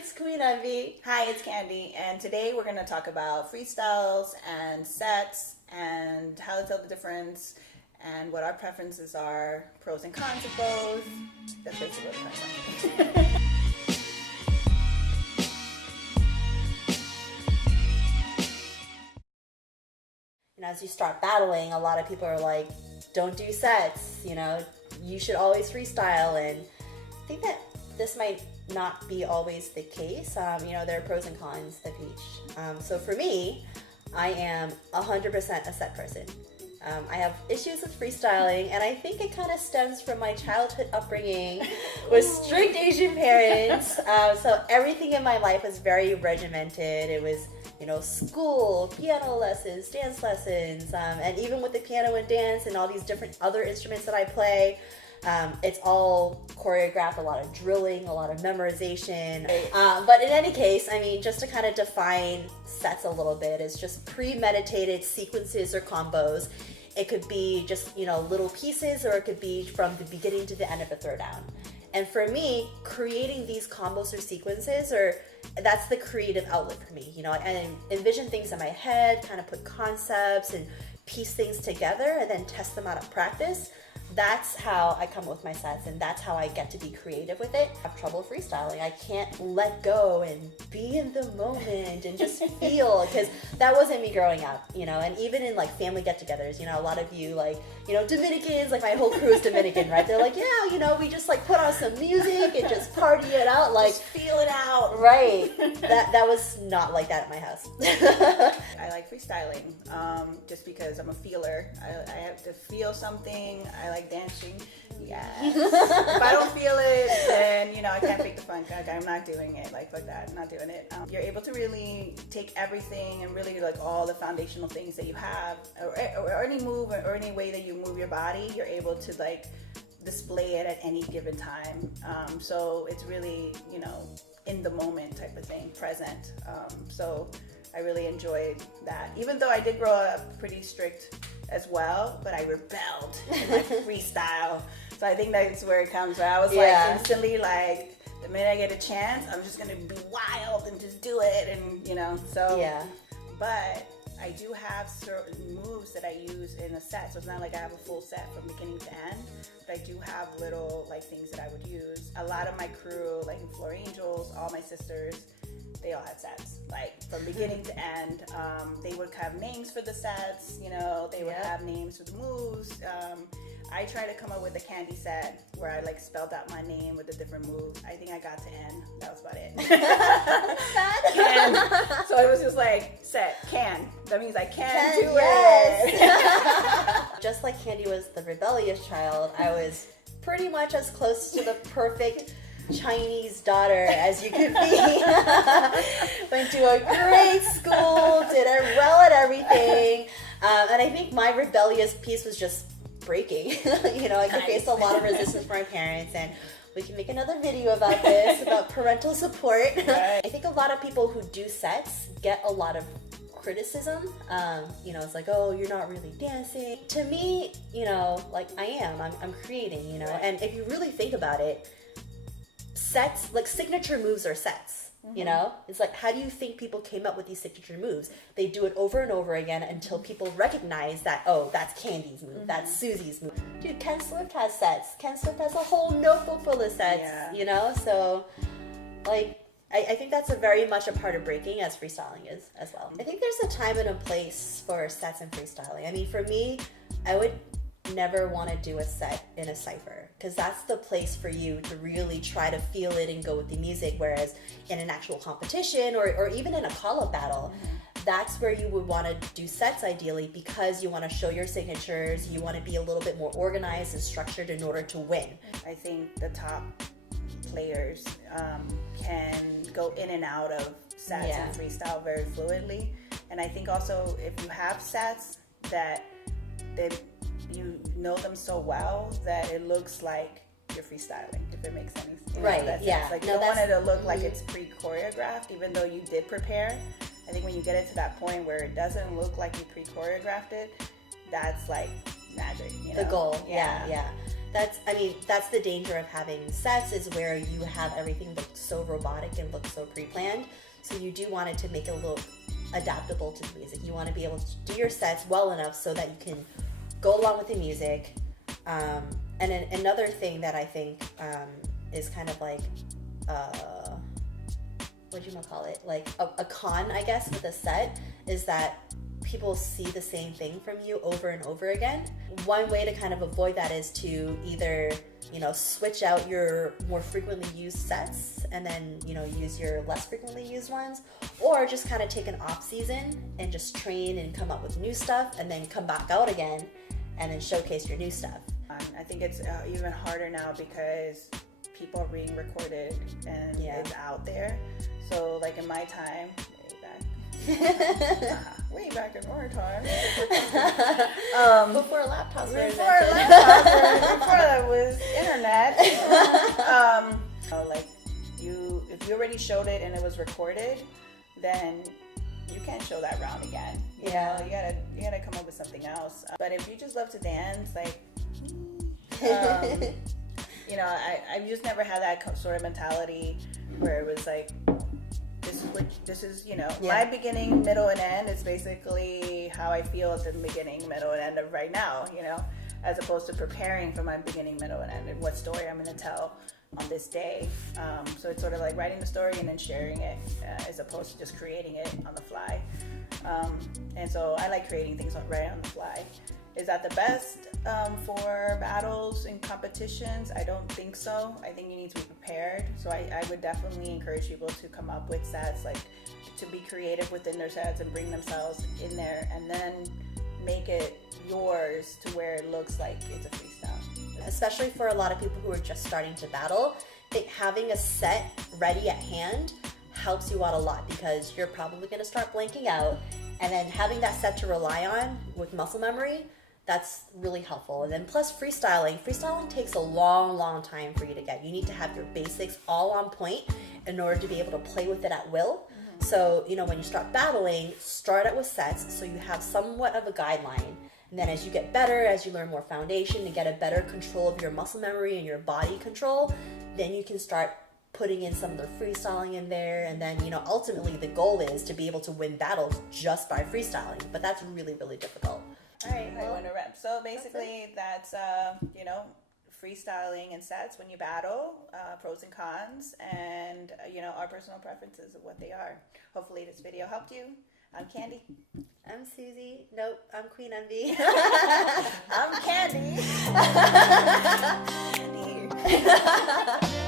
it's Queen Envy. Hi, it's Candy, and today we're going to talk about freestyles and sets and how to tell the difference and what our preferences are, pros and cons of both. That's basically what we're talking about. And as you start battling, a lot of people are like, don't do sets, you should always freestyle. And I think that this might not be always the case. There are pros and cons of each. So for me, I am 100% a set person. I have issues with freestyling, and I think it kind of stems from my childhood upbringing with strict Asian parents. So everything in my life was very regimented. It was school, piano lessons, dance lessons, and even with the piano and dance and all these different other instruments that I play, it's all choreographed, a lot of drilling, a lot of memorization. But in any case, just to kind of define sets a little bit, it's just premeditated sequences or combos. It could be just, little pieces, or it could be from the beginning to the end of a throwdown. And for me, creating these combos or sequences, that's the creative outlet for me. I envision things in my head, kind of put concepts and piece things together and then test them out at practice. That's how I come up with my sets, and that's how I get to be creative with it. I have trouble freestyling. I can't let go and be in the moment and just feel, because that wasn't me growing up, and even in like family get-togethers, a lot of you Dominicans, like my whole crew is Dominican, right? They're like, yeah, we just like put on some music and just party it out, like just feel it out. Right. That was not like that at my house. I like freestyling just because I'm a feeler. I have to feel something. I like dancing. Yes. If I don't feel it, then I can't fake the funk. Like, I'm not doing it. Like that, I'm not doing it. You're able to really take everything and really like all the foundational things that you have, or any move or any way that you move your body, you're able to like display it at any given time. So it's really in the moment type of thing, present. So I really enjoyed that, even though I did grow up pretty strict as well, but I rebelled in my freestyle. So I think that's where it comes from. I was like instantly like, the minute I get a chance, I'm just gonna be wild and just do it, and so yeah. But I do have certain moves that I use in a set, so it's not like I have a full set from beginning to end, but I do have little like things that I would use. A lot of my crew, like in Floor Angels, all my sisters, they all had sets, like from beginning to end. They would have names for the sets, they would have names for the moves. I try to come up with a Candy set where I like spelled out my name with the different moves. I think I got to N. That was about it. Can. So it was just like set, can. That means I can do it. Just like Candy was the rebellious child, I was pretty much as close to the perfect Chinese daughter as you could be. Went to a great school, did well at everything, and I think my rebellious piece was just breaking. I faced a lot of resistance from my parents, and we can make another video about this, about parental support. Right. I think a lot of people who do sets get a lot of criticism. It's like, oh, you're not really dancing. To me, like I'm creating, right. And if you really think about it, sets, like signature moves are sets. It's like, how do you think people came up with these signature moves? They do it over and over again until people recognize that, oh, that's Candy's move, that's Suzy's move. Dude, Ken Swift has sets. Ken Swift has a whole notebook full of sets, So, like, I think that's very much a part of breaking, as freestyling is as well. I think there's a time and a place for sets and freestyling. For me, I would never want to do a set in a cypher, because that's the place for you to really try to feel it and go with the music, whereas in an actual competition or even in a call-up battle, that's where you would want to do sets ideally, because you want to show your signatures, you want to be a little bit more organized and structured in order to win. I think the top players can go in and out of sets and freestyle very fluidly, and I think also if you have sets that you know them so well that it looks like you're freestyling, if it makes sense. Right, Like, you don't want it to look like it's pre-choreographed, even though you did prepare. I think when you get it to that point where it doesn't look like you pre-choreographed it, that's like magic, The goal, yeah. That's the danger of having sets, is where you have everything look so robotic and look so pre-planned. So you do want it to make it look adaptable to the music. You want to be able to do your sets well enough so that you can go along with the music. And then another thing that I think is kind of like, what do you call it? Like a con, I guess, with a set, is that people see the same thing from you over and over again. One way to kind of avoid that is to either, switch out your more frequently used sets and then, use your less frequently used ones, or just kind of take an off season and just train and come up with new stuff and then come back out again and then showcase your new stuff. I think it's even harder now because people are being recorded and it's out there. So like in my time, way back in our time, before laptops were before there was internet, like if you already showed it and it was recorded, then you can't show that round again. You gotta come up with something else. But if you just love to dance, like I just never had that sort of mentality where it was like, this is my beginning, middle, and end is basically how I feel at the beginning, middle, and end of right now, as opposed to preparing for my beginning, middle, and end, and what story I'm going to tell on this day. So it's sort of like writing the story and then sharing it, as opposed to just creating it on the fly. And so I like creating things right on the fly. Is that the best for battles and competitions? I don't think so. I think you need to be prepared. So I would definitely encourage people to come up with sets, like to be creative within their sets and bring themselves in there, and then make it yours to where it looks like it's a freestyle. Especially for a lot of people who are just starting to battle, I think having a set ready at hand helps you out a lot, because you're probably going to start blanking out, and then having that set to rely on with muscle memory, that's really helpful. And then plus freestyling takes a long time for you to get. You need to have your basics all on point in order to be able to play with it at will. Mm-hmm. So, when you start battling, start out with sets so you have somewhat of a guideline. And then as you get better, as you learn more foundation and get a better control of your muscle memory and your body control, then you can start putting in some of the freestyling in there. And then, ultimately the goal is to be able to win battles just by freestyling. But that's really, really difficult. All right, I want to wrap. So basically, that's freestyling and sets when you battle, pros and cons, and our personal preferences of what they are. Hopefully, this video helped you. I'm Candy. I'm Suzy. Nope, I'm Queen Envy. I'm Candy. Candy.